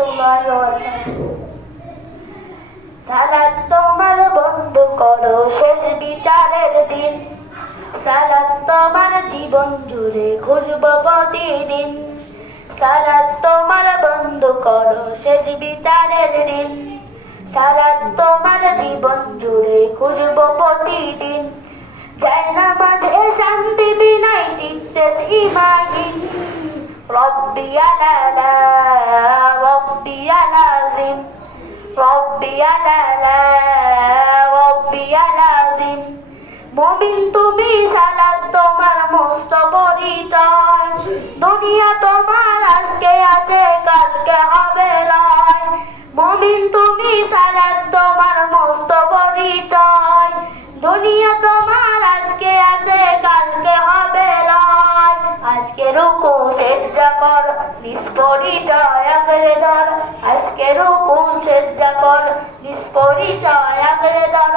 রাহমাতুল্লাহি ওয়া বারাকাতুহু। সালাত তোমার বন্ধ করো শেষ বিচারের দিন, সালাত তোমার জীবন জুড়ে খুঁজবো প্রতিদিন। সালাত তোমার বন্ধ করো শেষ বিচারের দিন, সালাত তোমার জীবন জুড়ে খুঁজবো প্রতিদিন। জায়নামাজে শান্তি বিনাই টিকতেছি ইমানহীন, রব্বিয়াল আলা রব্বিয়াল আযীম, রব্বিয়াল আলা রব্বিয়াল আযীম। মুমিন তুমি সালাত তোমার মস্ত পরিচয়, দুনিয়া তোমার আজকে আছে কালকে হবে লয়। মুমিন তুমি সালাত তোমার মস্ত পরিচয়, দুনিয়া তোমার আজকে আছে কালকে হবে লয়। আজকে রুকু সেজদা কর নিজ পরিচয় আগলে ধর, আজকে রুকু সেজদা কর নিজ পরিচয় আগলে ধর।